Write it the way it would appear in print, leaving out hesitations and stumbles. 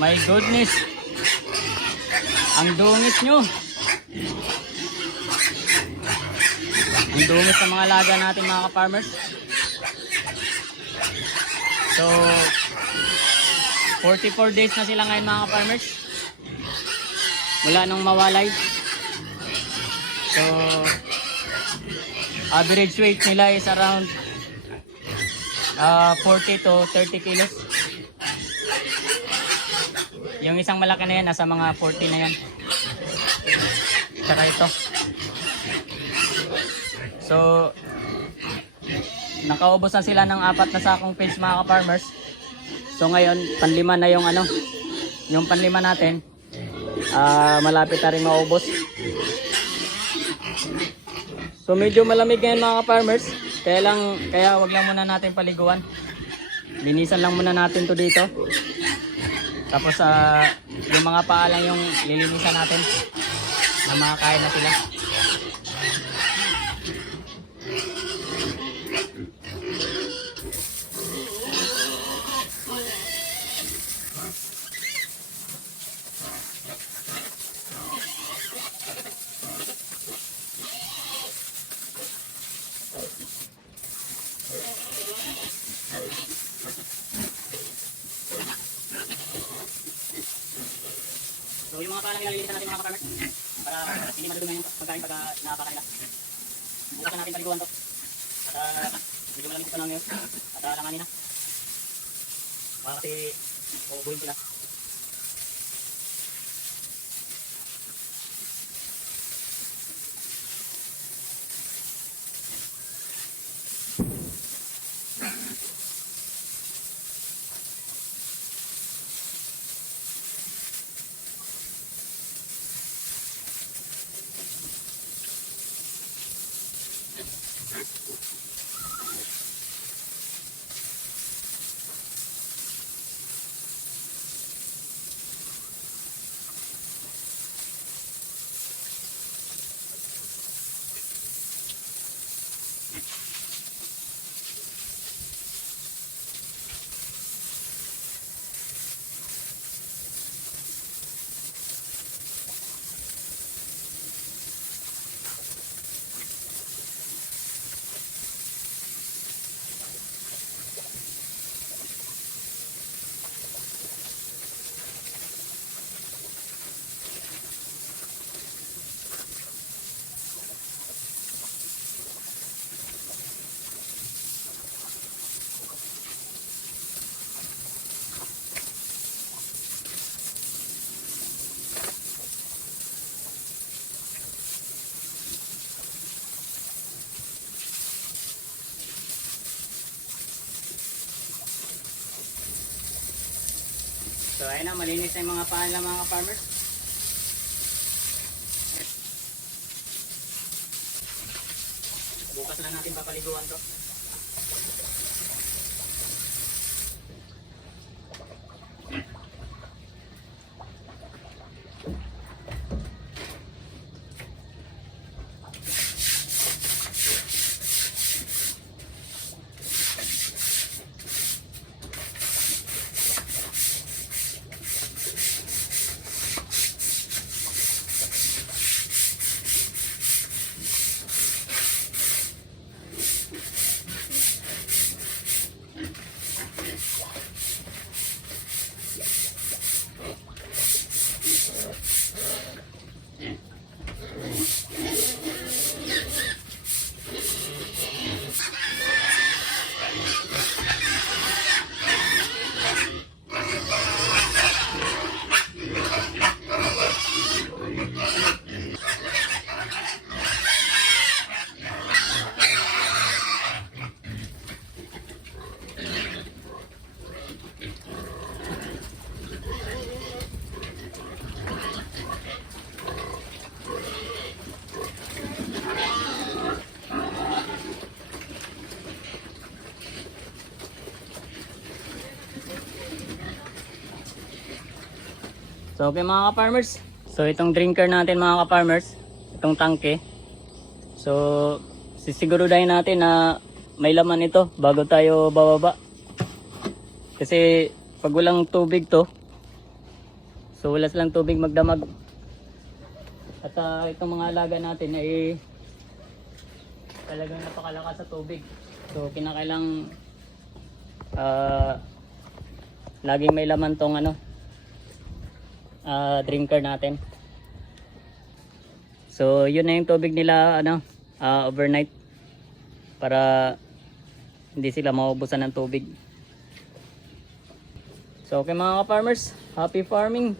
My goodness. Ang dungis nyo. Ang dungis ng mga alaga natin mga ka-farmers. So 44 days na sila ngayon mga ka-farmers. Mula nung mawalay. So average weight nila is around 40 to 30 kilos. Yung isang malaki na yan, nasa mga 40 na yan. Tsaka ito. So, nakaubos na sila ng 4 na sakong feeds mga ka-farmers. So ngayon, panlima na yung yung panlima natin. Malapit na rin maubos. So medyo malamig ngayon mga ka-farmers. Kaya wag lang muna natin paliguan. Linisan lang muna natin to dito. Tapos yung mga paa lang yung lilinisan natin na makakain na sila. So yung mga palang nililinisan natin mga ka-farmers para hindi madudungan yung pagkain pag nakapaka nila. Bukas na natin paliguan to. At medyo malamig ito lang ngayon. At langanin na. Para kasi uubuhin sila. So ayun na, malinis na yung mga paa nila mga farmers. Bukas na natin papaliguan to. So okay mga ka-farmers, so itong drinker natin mga ka-farmers, itong tangke. So sisigurudahin natin na may laman ito bago tayo bababa. Kasi pag walang tubig to, So wala silang tubig magdamag. At itong mga alaga natin ay talagang napakalakas sa tubig. So kinakailang laging may laman tong drinker natin. So yun na yung tubig nila overnight para hindi sila maubusan ng tubig. So okay mga ka-farmers, happy farming!